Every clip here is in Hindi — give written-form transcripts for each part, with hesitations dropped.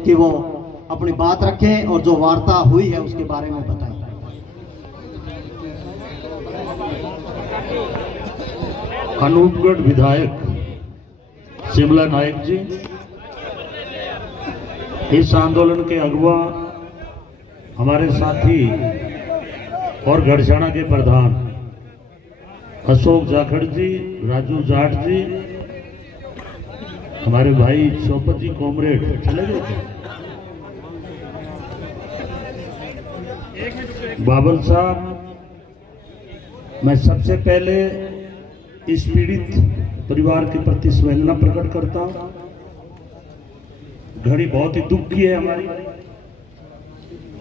कि वो अपनी बात रखें और जो वार्ता हुई है उसके बारे में बताएं। अनूपगढ़ विधायक शिमला नायक जी, इस आंदोलन के अगुवा हमारे साथी और गढ़शाणा के प्रधान अशोक जाखड़ जी, राजू जाट जी, हमारे भाई चौपत जी कॉमरेड चले गए थे, बाबल साहब, मैं सबसे पहले इस पीड़ित परिवार के प्रति संवेदना प्रकट करता हूं। घड़ी बहुत ही दुख की है हमारी,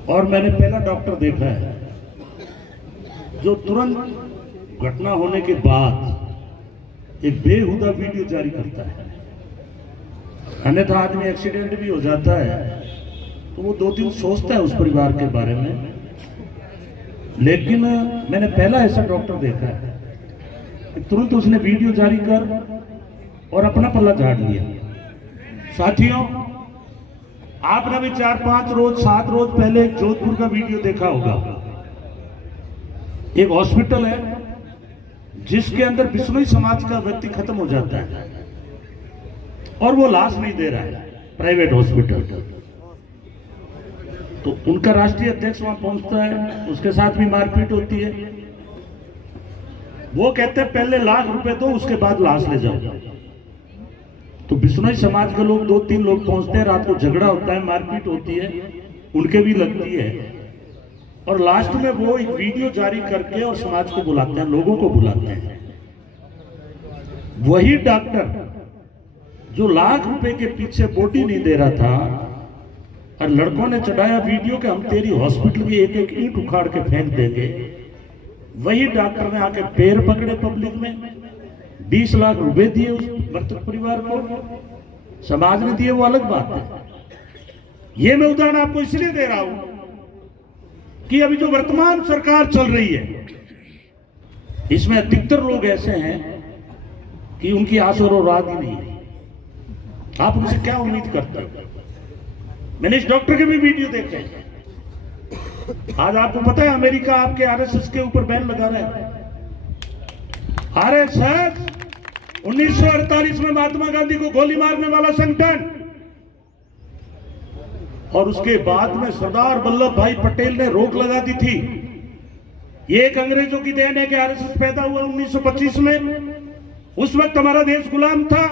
और मैंने पहला डॉक्टर देखा है जो तुरंत घटना होने के बाद एक बेहुदा वीडियो जारी करता है। अन्यथा आदमी एक्सीडेंट भी हो जाता है तो वो 2 दिन सोचता है उस परिवार के बारे में, लेकिन मैंने पहला ऐसा डॉक्टर देखा है कि तुरंत उसने वीडियो जारी कर और अपना पल्ला झाड़ लिया। साथियों, आपने भी 4-5 रोज 7 रोज पहले एक जोधपुर का वीडियो देखा होगा। एक हॉस्पिटल है जिसके अंदर बिश्नोई समाज का व्यक्ति खत्म हो जाता है और वो लाश नहीं दे रहा है, प्राइवेट हॉस्पिटल। तो उनका राष्ट्रीय अध्यक्ष वहां पहुंचता है, उसके साथ भी मारपीट होती है। वो कहते हैं पहले ₹1,00,000 दो, उसके बाद लाश ले जाओ। तो बिश्नोई समाज के लोग 2-3 लोग पहुंचते हैं, रात को झगड़ा होता है, मारपीट होती है, उनके भी लगती है, और लास्ट में वो एक वीडियो जारी करके और समाज को बुलाते हैं, लोगों को बुलाते हैं। वही डॉक्टर जो ₹1,00,000 के पीछे बॉडी नहीं दे रहा था और लड़कों ने चढ़ाया वीडियो कि हम तेरी हॉस्पिटल की एक-एक ईंट उखाड़ के फेंक देंगे, वही डॉक्टर ने आके पैर पकड़े पब्लिक में, 20 लाख रुपए दिए उस मृतक परिवार को। समाज ने दिए वो अलग बात है। ये मैं उदाहरण आपको इसलिए दे रहा हूं कि अभी जो वर्तमान सरकार चल रही है इसमें अधिकतर लोग ऐसे हैं कि उनकी आस और औलाद ही नहीं है। आप उनसे क्या उम्मीद करते हैं? मैंने इस डॉक्टर के भी वीडियो देखे। आज आपको पता है अमेरिका आपके आरएसएस के ऊपर बैन लगा रहा है। आरएसएस 1948 में महात्मा गांधी को गोली मारने वाला संगठन, और उसके बाद में सरदार वल्लभ भाई पटेल ने रोक लगा दी थी। ये एक अंग्रेजों की देन है कि आरएसएस पैदा हुआ 1925 में। उस वक्त हमारा देश गुलाम था।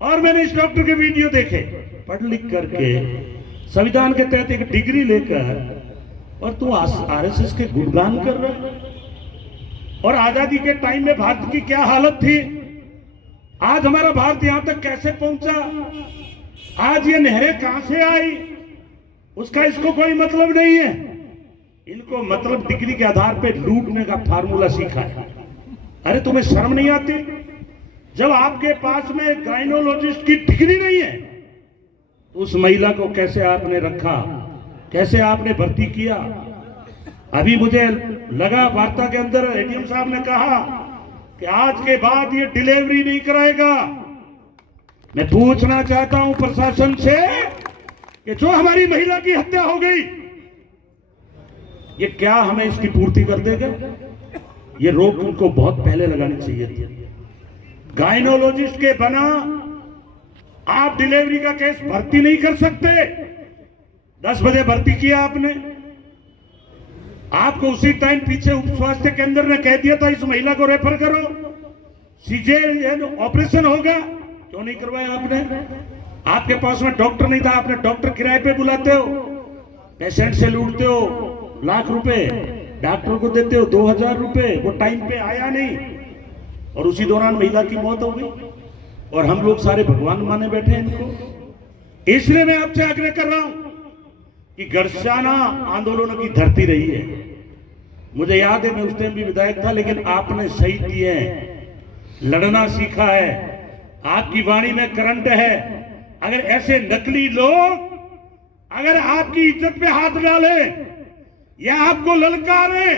और मैंने इस डॉक्टर के वीडियो देखे, पढ़ लिख करके संविधान के तहत एक डिग्री लेकर, और तू आरएसएस के गुणगान कर रहा है। और आजादी के टाइम में भारत की क्या हालत थी, आज हमारा भारत यहां तक कैसे पहुंचा, आज ये नहरें कहां से आई, उसका इसको कोई मतलब नहीं है। इनको मतलब डिग्री के आधार पे लूटने का फार्मूला सीखा है। अरे तुम्हें शर्म नहीं आती? जब आपके पास में गाइनोलॉजिस्ट की डिग्री नहीं है, उस महिला को कैसे आपने रखा, कैसे आपने भर्ती किया? अभी मुझे लगा वार्ता के अंदर एडीएम साहब ने कहा कि आज के बाद ये डिलीवरी नहीं कराएगा। मैं पूछना चाहता हूं प्रशासन से कि जो हमारी महिला की हत्या हो गई, ये क्या हमें इसकी पूर्ति कर देगा? ये रोक उनको बहुत पहले लगानी चाहिए थी। गाइनोलॉजिस्ट के बना आप डिलीवरी का केस भर्ती नहीं कर सकते। 10 बजे भर्ती किया आपने, आपको उसी टाइम पीछे उप स्वास्थ्य केंद्र ने कह दिया था इस महिला को रेफर करो, सीजेरियन ऑपरेशन होगा, क्यों नहीं करवाया आपने? आपके पास में डॉक्टर नहीं था, आपने डॉक्टर किराए पे बुलाते हो, पेशेंट से लूटते हो ₹1,00,000, डॉक्टर को देते हो ₹2,000, वो टाइम पे आया नहीं और उसी दौरान महिला की मौत हो गई। और हम लोग सारे भगवान माने बैठे हैं इनको। इसलिए मैं आपसे आग्रह कर रहा हूं कि गढ़शाणा आंदोलनों की धरती रही है। मुझे याद है मैं उस टाइम भी विधायक था, लेकिन आपने शहीद दिए हैं, लड़ना सीखा है, आपकी वाणी में करंट है। अगर ऐसे नकली लोग अगर आपकी इज्जत पे हाथ डाले या आपको ललकारे,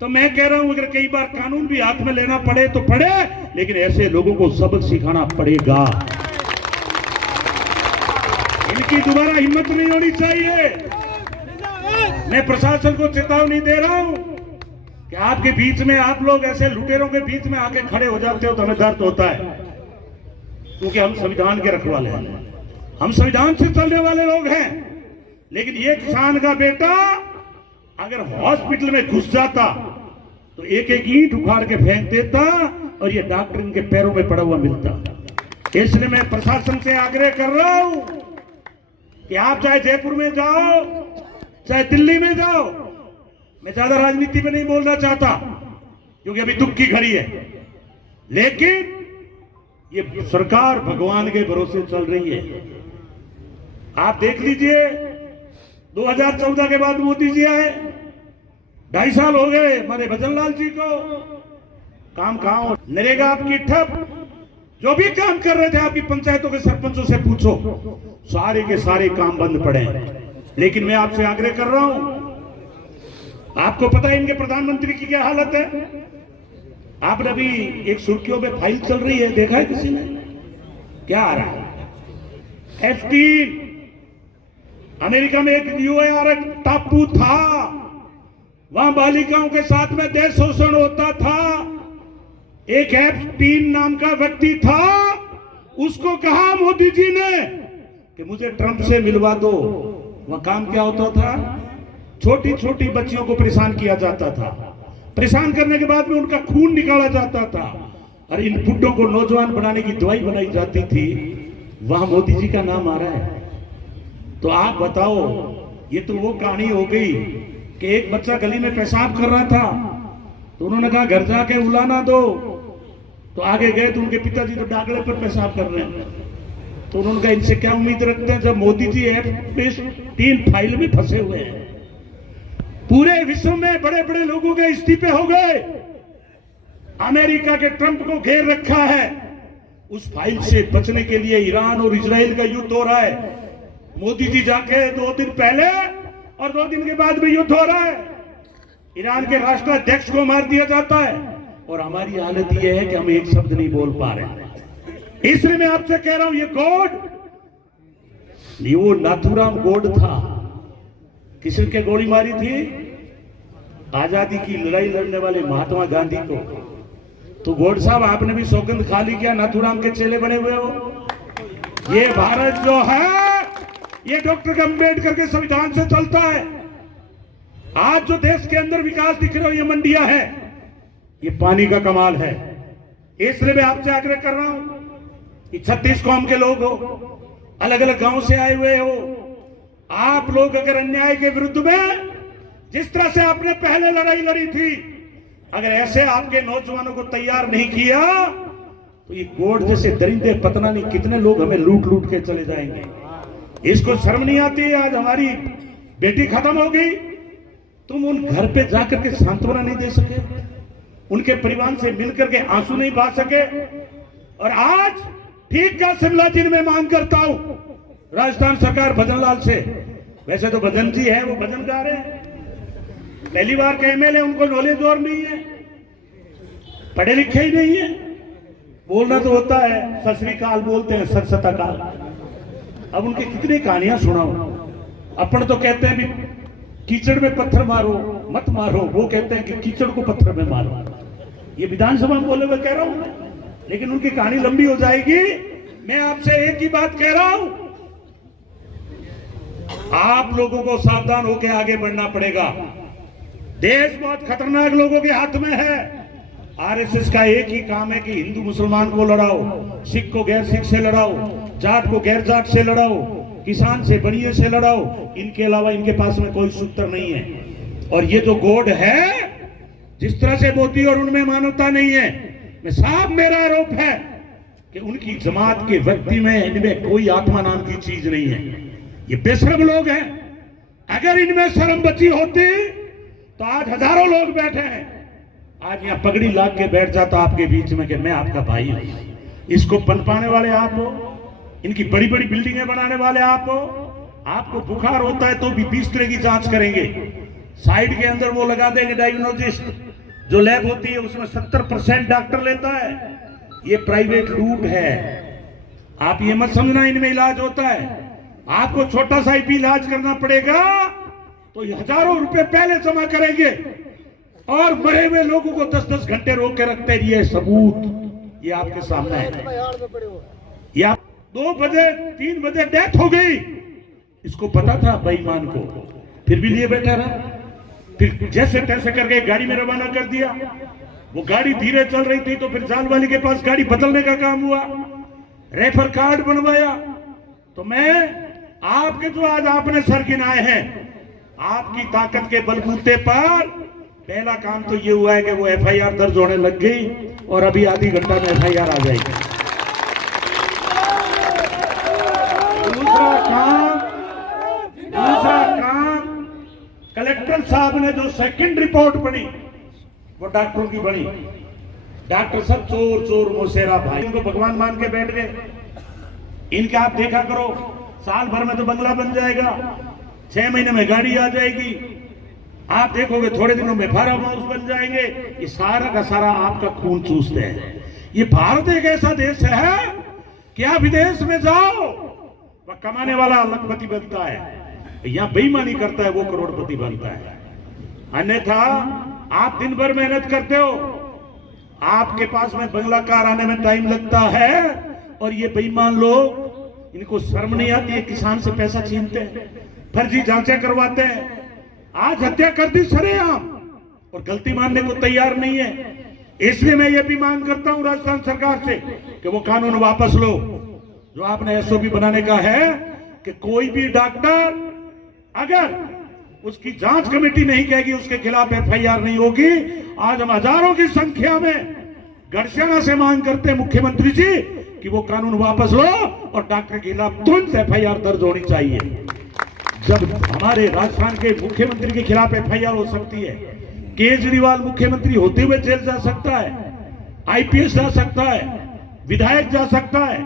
तो मैं कह रहा हूं अगर कई बार कानून भी हाथ में लेना पड़े तो पड़े, लेकिन ऐसे लोगों को सबक सिखाना पड़ेगा। इनकी दोबारा हिम्मत नहीं होनी चाहिए। मैं प्रशासन को चेतावनी दे रहा हूं कि आपके बीच में आप लोग ऐसे लुटेरों के बीच में आके खड़े हो जाते हो तो हमें दर्द होता है, क्योंकि हम संविधान के रखवाले हैं, हम संविधान से चलने वाले लोग हैं। लेकिन ये किसान का बेटा अगर हॉस्पिटल में घुस जाता तो एक एक ईंट उखाड़ के फेंक देता और ये डॉक्टर इनके पैरों में पड़ा हुआ मिलता। इसलिए मैं प्रशासन से आग्रह कर रहा हूं कि आप चाहे जयपुर में जाओ चाहे दिल्ली में जाओ, मैं ज्यादा राजनीति में नहीं बोलना चाहता क्योंकि अभी दुख की घड़ी है, लेकिन ये सरकार भगवान के भरोसे चल रही है। आप देख लीजिए 2014 के बाद मोदी जी आए, 2.5 साल हो गए हमारे भजनलाल जी को, काम कहां? नरेगा आपकी ठप, जो भी काम कर रहे थे आपकी पंचायतों के सरपंचों से पूछो, सारे के सारे काम बंद पड़े हैं। लेकिन मैं आपसे आग्रह कर रहा हूं, आपको पता है इनके प्रधानमंत्री की क्या हालत है? आपने अभी एक सुर्खियों में फाइल चल रही है, देखा है किसी ने? क्या आ रहा है? एप्स्टीन, अमेरिका में एक न्यूयॉर्क टापू था, वहां बालिकाओं के साथ में देह शोषण होता था। एक एप्स्टीन नाम का व्यक्ति था, उसको कहा मोदी जी ने कि मुझे ट्रंप से मिलवा दो। वह काम क्या होता था? छोटी छोटी बच्चियों को परेशान किया जाता था, परेशान करने के बाद में उनका खून निकाला जाता था और इन बुड्ढों को नौजवान बनाने की दवाई बनाई जाती थी। वहां मोदी जी का नाम आ रहा है। तो आप बताओ, ये तो वो कहानी हो गई कि एक बच्चा गली में पेशाब कर रहा था तो उन्होंने कहा घर जाके उलाना दो, तो आगे गए तो उनके पिताजी तो डागले पर पेशाब कर रहे हैं। तो उन्होंने कहा इनसे क्या उम्मीद रखते हैं जब मोदी जी एप्स्टीन फाइल में फंसे हुए हैं। पूरे विश्व में बड़े बड़े लोगों के इस्तीफे हो गए, अमेरिका के ट्रंप को घेर रखा है। उस फाइल से बचने के लिए ईरान और इजराइल का युद्ध हो रहा है। मोदी जी जाके 2 दिन पहले और 2 दिन के बाद भी युद्ध हो रहा है। ईरान के राष्ट्राध्यक्ष को मार दिया जाता है और हमारी हालत यह है कि हम एक शब्द नहीं बोल पा रहे हैं। इसलिए मैं आपसे कह रहा हूं, ये गॉड नहीं, वो नाथूराम गॉड था। किसने गोली मारी थी? आजादी की लड़ाई लड़ने वाले महात्मा गांधी को। तो गॉड साहब आपने भी सौगंध खा ली क्या? नाथूराम के चेले बने हुए हो। ये भारत जो है ये डॉक्टर अम्बेडकर के संविधान से चलता है। आज जो देश के अंदर विकास दिख रहा है, ये मंडियां है, ये पानी का कमाल है। इसलिए मैं आपसे आग्रह कर रहा हूं कि 36 कौम के लोग हो, अलग अलग गांव से आए हुए हो, आप लोग अगर अन्याय के विरुद्ध में जिस तरह से आपने पहले लड़ाई लड़ी थी, अगर ऐसे आपके नौजवानों को तैयार नहीं किया तो ये गॉड जैसे दरिंदे पता नहीं कितने लोग हमें लूट लूट के चले जाएंगे। इसको शर्म नहीं आती? आज हमारी बेटी खत्म हो गई, तुम उन घर पे जाकर के सांत्वना नहीं दे सके, उनके परिवार से मिलकर के आंसू नहीं बहा सके। और आज ठीक का शिमला जी में मांग करता हूं राजस्थान सरकार भजनलाल से, वैसे तो भजन जी है, वो भजन गा रहे हैं, पहली बार के एमएलए, उनको नॉलेज और नहीं है, पढ़े लिखे ही नहीं है। बोलना तो होता है, सत श्री अकाल बोलते हैं, सत सत अकाल। अब उनकी कितनी कहानियां सुनाओ। अपन तो कहते हैं भी कीचड़ में पत्थर मारो मत मारो, वो कहते हैं कि कीचड़ को पत्थर में मारो। ये विधानसभा में बोले हुए कह रहा हूं, लेकिन उनकी कहानी लंबी हो जाएगी। मैं आपसे एक ही बात कह रहा हूं, आप लोगों को सावधान होकर आगे बढ़ना पड़ेगा। देश बहुत खतरनाक लोगों के हाथ में है। आरएसएस का एक ही काम है कि हिंदू मुसलमान को लड़ाओ, सिख को गैर सिख से लड़ाओ, जाट को गैर जाट से लड़ाओ, किसान से बनिए से लड़ाओ। इनके अलावा इनके पास में कोई सूत्र नहीं है। और ये जो गॉड है, जिस तरह से मोदी और उनमें मानवता नहीं है, मैं साफ मेरा आरोप है कि उनकी जमात के व्यक्ति में, इनमें कोई आत्मा नाम की चीज नहीं है। ये बेशरम लोग हैं। अगर इनमें शर्म बची होती तो आज हजारों लोग बैठे हैं। आज यहाँ पगड़ी लाग के बैठ जाता आपके बीच में कि मैं आपका भाई हूं। इसको पनपाने वाले आप हो, इनकी बड़ी बड़ी बिल्डिंगें बनाने वाले आप हो। आपको बुखार होता है तो भी 20 तरह की जांच करेंगे, साइड के अंदर वो लगा देंगे डायग्नोसिस। जो लैब होती है उसमें 70% डॉक्टर लेता है। ये प्राइवेट लूट है। आप ये मत समझना इनमें इलाज होता है। आपको छोटा सा भी इलाज करना पड़ेगा तो हजारों रुपए पहले जमा करेंगे और मरे हुए लोगों को 10-10 घंटे रोक के रखते हैं। ये सबूत ये आपके सामने है। या 2 बजे 3 बजे डेथ हो गई, इसको पता था बेईमान को, फिर भी लिए बैठा रहा। फिर जैसे तैसे करके गाड़ी में रवाना कर दिया। वो गाड़ी धीरे चल रही थी तो फिर जाल वाले के पास गाड़ी बदलने का काम हुआ, रेफर कार्ड बनवाया। तो मैं आपके जो आज आपने सर गिनाए हैं, आपकी ताकत के बलबूते पर पहला काम तो ये हुआ है कि वो एफआईआर दर्ज होने लग गई और अभी आधी घंटा में एफआईआर आ जाएगी। दूसरा काम कलेक्टर साहब ने जो सेकंड रिपोर्ट बनी वो डॉक्टरों की बनी। डॉक्टर सब चोर चोर मोसेरा भाई, इनको भगवान मान के बैठ गए। इनका आप देखा करो, साल भर में तो बंगला बन जाएगा, 6 महीने में गाड़ी आ जाएगी, आप देखोगे थोड़े दिनों में फार्म हाउस बन जाएंगे। ये सारा का सारा आपका खून चूसते हैं। ये भारत एक ऐसा देश है कि आप विदेश में जाओ, वह कमाने वाला लखपति बनता है, यहाँ बेईमानी करता है वो करोड़पति बनता है। अन्यथा आप दिन भर मेहनत करते हो, आपके पास में बंगला कार आने में टाइम लगता है, और ये बेईमान लोग, इनको शर्म नहीं आती है, किसान से पैसा छीनते हैं, फर्जी जांचें करवाते हैं। आज हत्या कर दी सरेआम और गलती मानने को तैयार नहीं है। इसलिए मैं ये भी मांग करता हूं राजस्थान सरकार से कि वो कानून वापस लो जो आपने एसओपी बनाने का है, कि कोई भी डॉक्टर अगर उसकी जांच कमेटी नहीं कहेगी उसके खिलाफ एफआईआर नहीं होगी। आज हम हजारों की संख्या में घर्षणा से मांग करते हैं मुख्यमंत्री जी कि वो कानून वापस लो और डॉक्टर के खिलाफ तुरंत एफआईआर दर्ज होनी चाहिए। जब हमारे राजस्थान के मुख्यमंत्री के खिलाफ एफआईआर हो सकती है, केजरीवाल मुख्यमंत्री होते हुए जेल जा सकता है, आईपीएस जा सकता है, विधायक जा सकता है,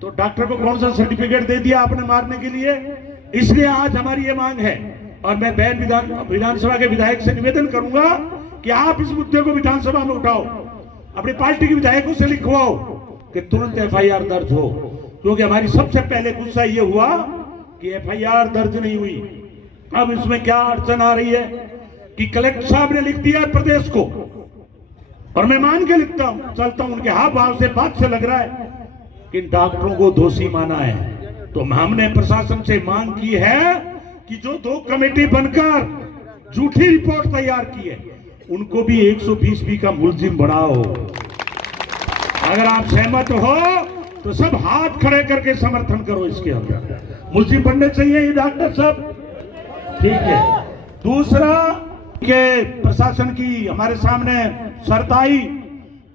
तो डॉक्टर को कौन सा सर्टिफिकेट दे दिया आपने मारने के लिए? इसलिए आज हमारी ये मांग है और मैं बैन विधानसभा के विधायक से निवेदन करूंगा कि आप इस मुद्दे को विधानसभा में उठाओ, अपनी पार्टी के विधायकों से लिखवाओ कि तुरंत एफआईआर दर्ज हो। क्योंकि हमारी सबसे पहले गुस्सा ये हुआ कि एफआईआर दर्ज नहीं हुई। अब इसमें क्या अड़चन आ रही है कि कलेक्टर साहब ने लिख दिया है प्रदेश को, और मैं मान के लिखता हूं, चलता हूं, उनके हाथ भाव से बात से लग रहा है कि डॉक्टरों को दोषी माना है। तो हमने प्रशासन से मांग की है कि जो 2 कमेटी बनकर झूठी रिपोर्ट तैयार की है, उनको भी 120 का मुलजिम बनाओ। अगर आप सहमत हो तो सब हाथ खड़े करके समर्थन करो इसके अंदर। मुलजिम बनने चाहिए ये डॉक्टर सब, ठीक है। दूसरा के प्रशासन की हमारे सामने शर्त आई,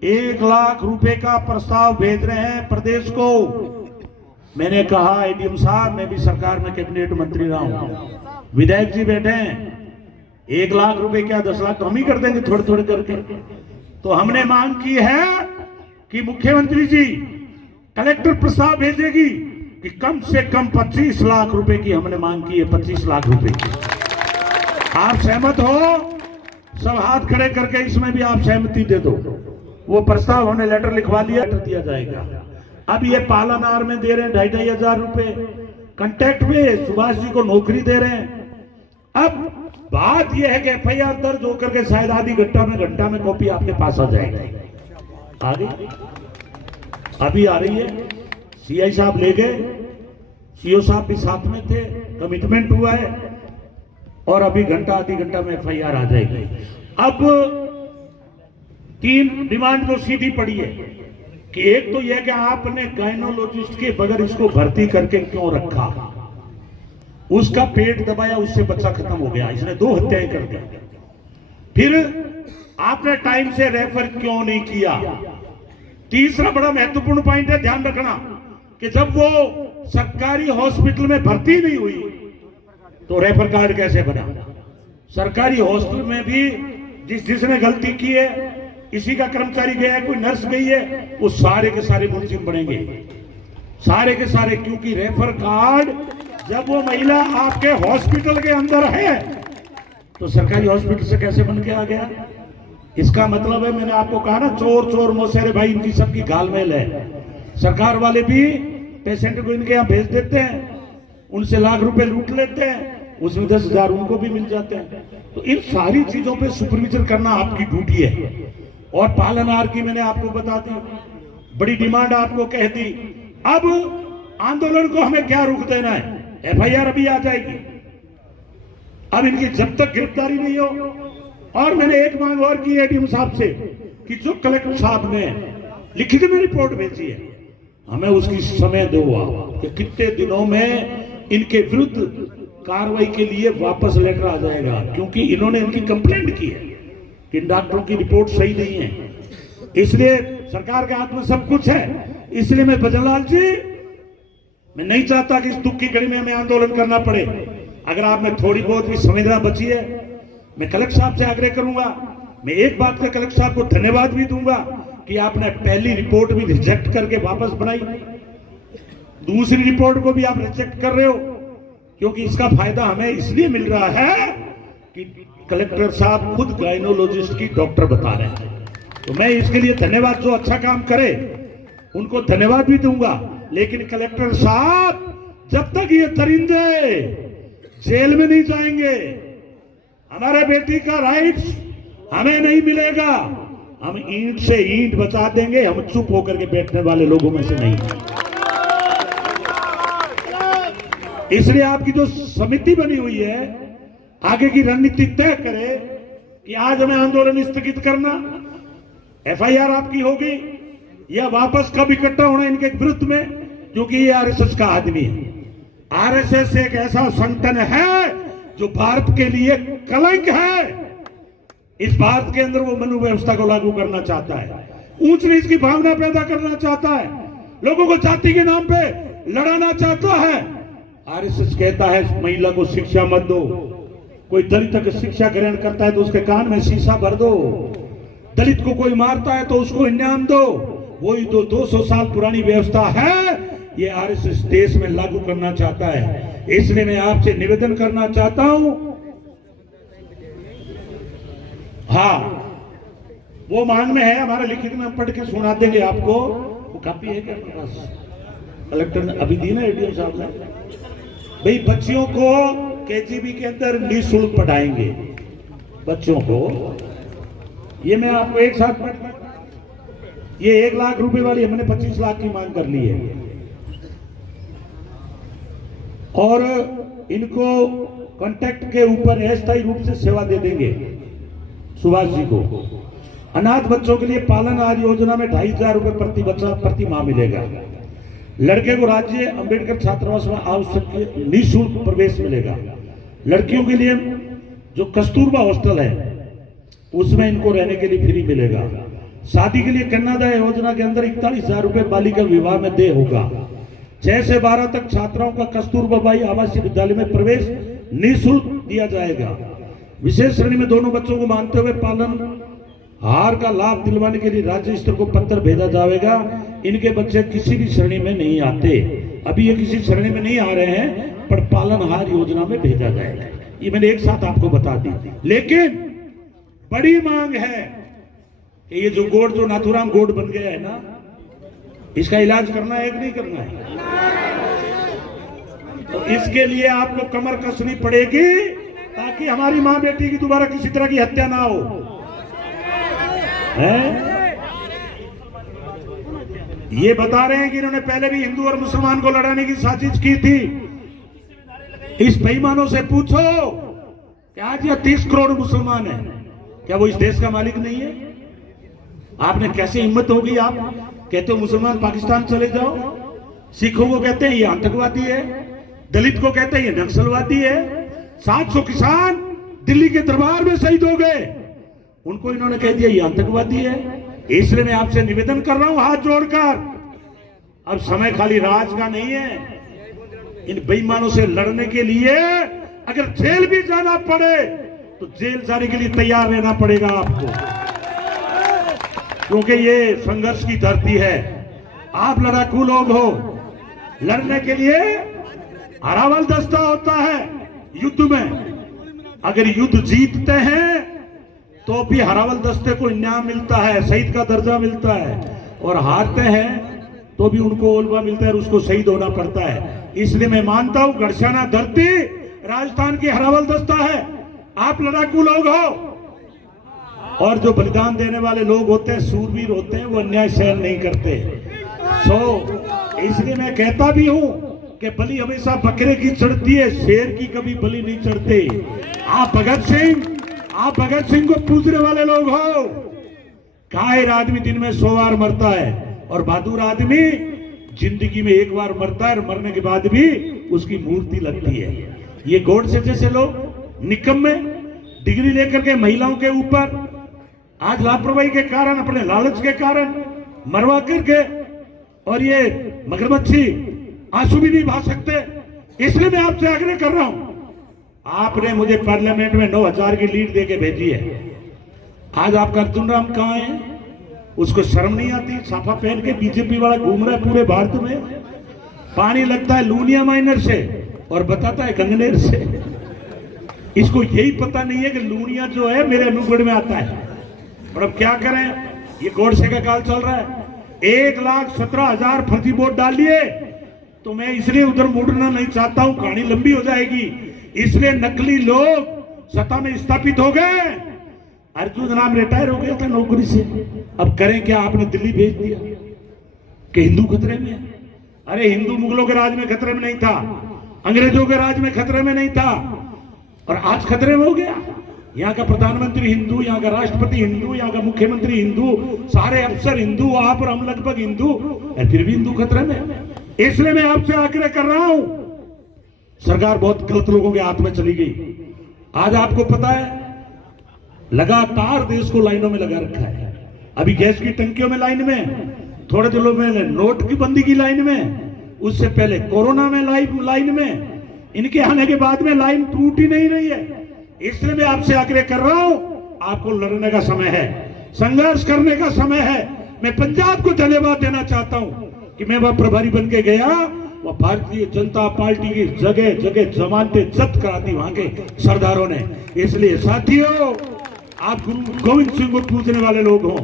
1 लाख रुपए का प्रस्ताव भेज रहे हैं प्रदेश को। मैंने कहा एडीएम साहब, मैं भी सरकार में कैबिनेट मंत्री रहा हूं, विधायक जी बैठे हैं, 1 लाख रुपए क्या 10 लाख तो हम ही कर देंगे थोड़े थोड़े करके। तो हमने मांग की है कि मुख्यमंत्री जी कलेक्टर प्रस्ताव भेजेगी कि कम से कम 25 लाख रुपए की हमने मांग की है, 25 लाख रुपए की। आप सहमत हो? सब हाथ खड़े करके इसमें भी आप सहमति दे दो। वो प्रस्ताव हमने लेटर लिखवा लिया, दिया जाएगा। अब ये पालानार में दे रहे हैं 2,500 हजार रुपए, कंटेक्ट में सुभाष जी को नौकरी दे रहे हैं। अब बात यह है कि एफआईआर दर्ज होकर के शायद आधी घंटा में कॉपी आपके पास आ जाएगी। आ गई, अभी आ रही है। सीआई साहब ले गए, सीओ साहब भी साथ में थे, कमिटमेंट हुआ है, और अभी आधी घंटा में एफआईआर आ जाएगी। अब 3 डिमांड तो सीधी पड़ी है कि एक तो यह कि आपने गायनोलॉजिस्ट के बगैर इसको भर्ती करके क्यों रखा, उसका पेट दबाया, उससे बच्चा खत्म हो गया, इसने 2 हत्याएं कर दी। फिर आपने टाइम से रेफर क्यों नहीं किया। तीसरा बड़ा महत्वपूर्ण पॉइंट है, ध्यान रखना कि जब वो सरकारी हॉस्पिटल में भर्ती नहीं हुई तो रेफर कार्ड कैसे बना। सरकारी हॉस्पिटल में भी जिसने गलती की है, इसी का कर्मचारी गया है, कोई नर्स गई है, वो सारे के सारे मुलजिम बनेंगे, सारे के सारे। क्योंकि रेफर कार्ड जब वो महिला आपके हॉस्पिटल के अंदर है तो सरकारी हॉस्पिटल से कैसे बन के आ गया। इसका मतलब है, मैंने आपको कहा ना, चोर चोर मोसेरे भाई, इनकी सबकी घालमेल है। सरकार वाले भी पेशेंट को इनके यहाँ भेज देते हैं, उनसे लाख रुपए लूट लेते हैं, उसमें 10,000 उनको भी मिल जाते हैं। तो इन सारी चीजों पे सुपरविजन करना आपकी ड्यूटी है। और पालनहार की मैंने आपको बता दी, बड़ी डिमांड आपको कह दी। अब आंदोलन को हमें क्या रुक देना है, FIR अभी आ जाएगी। अब इनकी जब तक गिरफ्तारी नहीं हो, और मैंने एक मांग और की ADM साहब से कि जो कलेक्टर साहब ने लिखित में रिपोर्ट भेजी है, हमें उसकी समय दो आप कि कितने दिनों में इनके विरुद्ध कार्रवाई के लिए वापस लेटर आ जाएगा। क्योंकि इन्होंने इनकी कंप्लेंट की है कि डॉक्टरों की रिपोर्ट सही नहीं है, इसलिए सरकार के हाथ में सब कुछ है। इसलिए मैं भजनलाल जी, मैं नहीं चाहता कि इस दुख की घड़ी में हमें आंदोलन करना पड़े। अगर आप में थोड़ी बहुत भी संवेदना बची है, मैं कलेक्टर साहब से आग्रह करूंगा। मैं एक बात का कलेक्टर साहब को धन्यवाद भी दूंगा कि आपने पहली रिपोर्ट भी रिजेक्ट करके वापस बनाई, दूसरी रिपोर्ट को भी आप रिजेक्ट कर रहे हो, क्योंकि इसका फायदा हमें इसलिए मिल रहा है कि कलेक्टर साहब खुद गायनोलॉजिस्ट की डॉक्टर बता रहे हैं। तो मैं इसके लिए धन्यवाद, जो अच्छा काम करे उनको धन्यवाद भी दूंगा। लेकिन कलेक्टर साहब, जब तक ये दरिंदे जेल में नहीं जाएंगे, हमारे बेटी का राइट्स हमें नहीं मिलेगा। हम ईंट से ईंट बचा देंगे, हम चुप होकर के बैठने वाले लोगों में से नहीं। इसलिए आपकी जो समिति बनी हुई है, आगे की रणनीति तय करे कि आज हमें आंदोलन स्थगित करना, FIR आपकी होगी, या वापस कब इकट्ठा होना इनके विरुद्ध में, क्योंकि ये RSS का आदमी है। RSS एक ऐसा संगठन है जो भारत के लिए कलंक है। इस भारत के अंदर वो मनु व्यवस्था को लागू करना चाहता है, ऊंच नीच की भावना पैदा करना चाहता है, लोगों को जाति के नाम पे लड़ाना चाहता है। RSS कहता है महिला को शिक्षा मत दो, कोई दलित की शिक्षा ग्रहण करता है तो उसके कान में शीशा भर दो, दलित को कोई मारता है तो उसको इनाम दो। वही 200 साल पुरानी व्यवस्था है, ये RSS देश में लागू करना चाहता है। इसलिए मैं आपसे निवेदन करना चाहता हूं, हाँ वो मांग में है, हमारा लिखित में पढ़ के सुना देंगे आपको। वो कापी है क्या आपके पास? कलेक्टर ने अभी दी ना ADM साहब ने, भाई बच्चियों को KGB के अंदर निःशुल्क पढ़ाएंगे बच्चों को। ये मैं आपको एक साथ ये 1 लाख रुपए वाली हमने 25 लाख की मांग कर ली है। और इनको कॉन्ट्रैक्ट के ऊपर अस्थायी रूप से सेवा दे देंगे सुभाष जी को। अनाथ बच्चों के लिए पालनहार योजना में 2,500 रुपए प्रति बच्चा प्रति माह मिलेगा। लड़के को राज्य अंबेडकर छात्रावास में आवश्यक निःशुल्क प्रवेश मिलेगा। लड़कियों के लिए जो कस्तूरबा हॉस्टल है उसमें इनको रहने के लिए फ्री मिलेगा। शादी के लिए कन्यादान योजना के अंदर 41,000 रुपए बालिका विवाह में देय होगा। 6 से 12 तक छात्राओं का कस्तूरबा बाई आवासीय विद्यालय में प्रवेश निःशुल्क दिया जाएगा। विशेष श्रेणी में दोनों बच्चों को मानते हुए पालन हार का लाभ दिलवाने के लिए राज्य स्तर को पत्र भेजा जाएगा। इनके बच्चे किसी भी श्रेणी में नहीं आते, अभी ये किसी श्रेणी में नहीं आ रहे हैं, पर पालनहार योजना में भेजा जाएगा। ये मैंने एक साथ आपको बता दी। लेकिन बड़ी मांग है कि ये जो गोड, जो नाथुराम गोड बन गया है ना, इसका इलाज करना है कि नहीं करना है? तो इसके लिए आपको कमर कसनी पड़ेगी ताकि हमारी मां बेटी की दोबारा किसी तरह की हत्या ना हो। ये बता रहे हैं कि इन्होंने पहले भी हिंदू और मुसलमान को लड़ाने की साजिश की थी। इस बेईमानों से पूछो कि आज यह 30 करोड़ मुसलमान है, क्या वो इस देश का मालिक नहीं है? आपने कैसे हिम्मत होगी? आप कहते हो मुसलमान पाकिस्तान चले जाओ, सिखों को कहते हैं ये आतंकवादी है, दलित को कहते हैं ये नक्सलवादी है। 700 किसान दिल्ली के दरबार में शहीद हो गए, उनको इन्होंने कह दिया ये आतंकवादी है। इसलिए मैं आपसे निवेदन कर रहा हूं हाथ जोड़कर, अब समय खाली राज का नहीं है। इन बेईमानों से लड़ने के लिए अगर जेल भी जाना पड़े तो जेल जाने के लिए तैयार रहना पड़ेगा आपको, क्योंकि ये संघर्ष की धरती है। आप लड़ाकू लोग हो, लड़ने के लिए अरावल दस्ता होता है युद्ध में। अगर युद्ध जीतते हैं तो भी हरावल दस्ते को इनाम मिलता है, शहीद का दर्जा मिलता है, और हारते हैं तो भी उनको ओलवा मिलता है और उसको शहीद होना पड़ता है। इसलिए मैं मानता हूं गढ़शाना धरती राजस्थान की हरावल दस्ता है। आप लड़ाकू लोग हो और जो बलिदान देने वाले लोग होते हैं, सूरवीर होते हैं, वो अन्याय सहन नहीं करते। इसलिए मैं कहता भी हूं कि बलि हमेशा बकरे की चढ़ती है, शेर की कभी बलि नहीं चढ़ते। आप भगत सिंह को पूजने वाले लोग हो। कायर आदमी दिन में 100 बार मरता है और बहादुर आदमी जिंदगी में एक बार मरता है और मरने के बाद भी उसकी मूर्ति लगती है। ये गोडसे जैसे लोग निकम्मे डिग्री लेकर के महिलाओं के ऊपर आज लापरवाही के कारण, अपने लालच के कारण मरवा करके, और ये मगरमच्छी आंसू भी नहीं बहा सकते। इसलिए मैं आपसे आग्रह कर रहा हूं, आपने मुझे पार्लियामेंट में 9000 की लीड देके भेजी है। आज आपका अर्जुन राम कहां है? उसको शर्म नहीं आती? साफा पहन के बीजेपी वाला घूम रहा है पूरे भारत में। पानी लगता है लूनिया माइनर से और बताता है गंगनेर से। इसको यही पता नहीं है कि लूनिया जो है मेरे अनुगढ़ में आता है। और अब क्या करें, ये गोडसे का काल चल रहा है। 1,17,000 फर्जी वोट डाल लिए। तो मैं इसलिए उधर मुड़ना नहीं चाहता हूं, कहानी लंबी हो जाएगी। इसलिए नकली लोग सत्ता में स्थापित हो गए। अर्जुन राम रिटायर हो गया था नौकरी से, अब करें क्या? आपने दिल्ली भेज दिया कि हिंदू खतरे में है। अरे हिंदू मुगलों के राज में खतरे में नहीं था, अंग्रेजों के राज में खतरे में नहीं था, और आज खतरे में हो गया। यहाँ का प्रधानमंत्री हिंदू, यहाँ का राष्ट्रपति हिंदू, यहाँ का मुख्यमंत्री हिंदू, सारे अफसर हिंदू, आप और हम लगभग हिंदू, और फिर भी हिंदू खतरे में। इसलिए मैं आपसे आग्रह कर रहा हूं, सरकार बहुत गलत लोगों के हाथ में चली गई। आज आपको पता है लगातार देश को लाइनों में लगा रखा है। अभी गैस की टंकियों में लाइन में, थोड़े दिनों में नोट की बंदी की लाइन में, उससे पहले कोरोना में लाइन में, इनके आने के बाद में लाइन टूट ही नहीं रही है। इसलिए मैं आपसे आग्रह कर रहा हूं, आपको लड़ने का समय है, संघर्ष करने का समय है। मैं पंजाब को धन्यवाद देना चाहता हूं कि मैं वह प्रभारी बन के गया, वह भारतीय जनता पार्टी की जगह जगह जमानतें जब्त करा दी वहां के सरदारों ने। इसलिए साथियों, आप गुरु गोविंद सिंह को पूजने वाले लोग हो,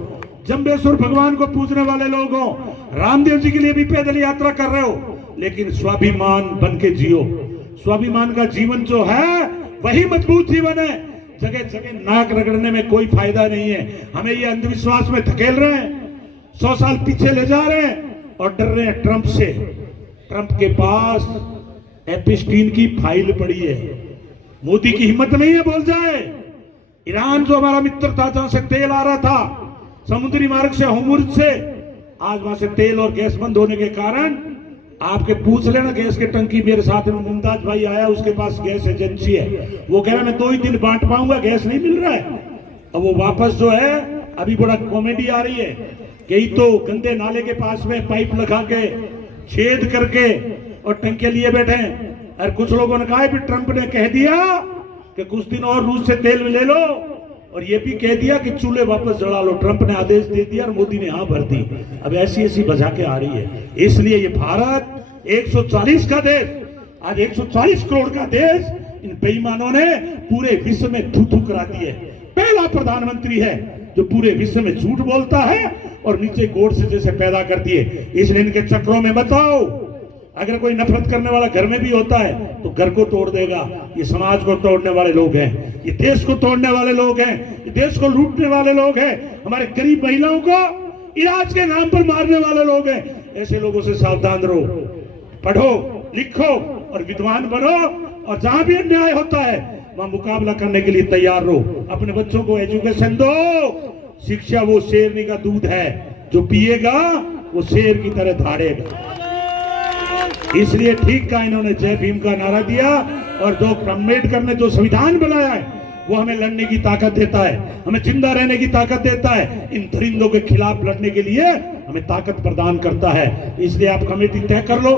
जम्बेश्वर भगवान को पूजने वाले लोग हो, रामदेव जी के लिए भी पैदल यात्रा कर रहे हो, लेकिन स्वाभिमान बन के जियो। स्वाभिमान का जीवन जो है वही मजबूत जीवन है। जगह जगह नाक रगड़ने में कोई फायदा नहीं है। हमें ये अंधविश्वास में धकेल रहे हैं, 100 साल पीछे ले जा रहे हैं और डर रहे हैं ट्रंप से। ट्रंप के पास एपिस्टीन की फाइल पड़ी है। मोदी की हिम्मत नहीं है बोल जाए। ईरान जो हमारा मित्र था, जहां से तेल आ रहा था समुद्री मार्ग से, होर्मुज से, आज वहां से तेल और गैस बंद होने के कारण आपके पूछ लेना, गैस की टंकी मेरे साथ में मुमताज भाई आया, उसके पास गैस एजेंसी है, वो कह रहा मैं 2 ही दिन बांट पाऊंगा, गैस नहीं मिल रहा है। अब वो वापस जो है, अभी बड़ा कॉमेडी आ रही है, कई तो गंदे नाले के पास में पाइप लगा के छेद करके और टंकियां लिए बैठे हैं। और कुछ लोगों ने कहा भी ट्रंप ने कह दिया कि कुछ दिन और रूस से तेल ले लो, और ये भी कह दिया कि चूल्हे वापस जला लो। ट्रंप ने आदेश दे दिया और मोदी ने हाँ भर दी। अब ऐसी ऐसी बजा के आ रही है। इसलिए ये भारत 140 का देश, आज 140 करोड़ का देश, इन बेईमानों ने पूरे विश्व में थू थू करा दी है। पहला प्रधानमंत्री है जो पूरे विश्व में झूठ बोलता है और नीचे गोडसे जैसे पैदा कर दिए। इसलिए इनके चक्रों में मत आओ। अगर कोई नफरत करने वाला घर में भी होता है तो घर को तोड़ देगा। ये समाज को तोड़ने वाले लोग हैं, ये देश को तोड़ने वाले लोग हैं, ये देश को लूटने वाले लोग हैं, हमारे गरीब महिलाओं को इलाज के नाम पर मारने वाले लोग हैं। ऐसे लोगों से सावधान रहो, पढ़ो लिखो और विद्वान बनो, और जहां भी अन्याय होता है वहां मुकाबला करने के लिए तैयार रहो। अपने बच्चों को एजुकेशन दो। शिक्षा वो शेरनी का दूध है, जो पिएगा वो शेर की तरह धाड़ेगा। इसलिए ठीक का इन्होंने जय भीम का नारा दिया, और डॉक्टर अम्बेडकर ने जो संविधान बनाया है वो हमें लड़ने की ताकत देता है, हमें जिंदा रहने की ताकत देता है, इन दरिंदों के खिलाफ लड़ने के लिए हमें ताकत प्रदान करता है। इसलिए आप कमेटी तय कर लो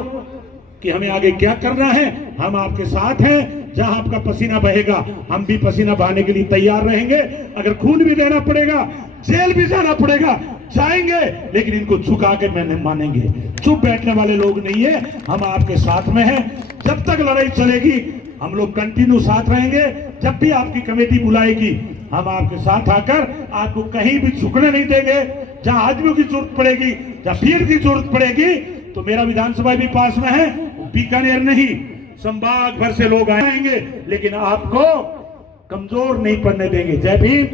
कि हमें आगे क्या करना है। हम आपके साथ हैं। जहां आपका पसीना बहेगा हम भी पसीना बहाने के लिए तैयार रहेंगे। अगर खून भी देना पड़ेगा, जेल भी जाना पड़ेगा, जाएंगे, लेकिन इनको झुका के मैंने मानेंगे। चुप बैठने वाले लोग नहीं है, हम आपके साथ में हैं। जब तक लड़ाई चलेगी हम लोग कंटिन्यू साथ रहेंगे। जब भी आपकी कमेटी बुलाएगी हम आपके साथ आकर आपको कहीं भी झुकने नहीं देंगे। जहां आदमियों की जरूरत पड़ेगी, जहां भीड़ की जरूरत पड़ेगी, तो मेरा विधानसभा भी पास में है, बीकानेर नहीं, संभाग भर से लोग आएंगे, लेकिन आपको कमजोर नहीं पड़ने देंगे। जय भीम।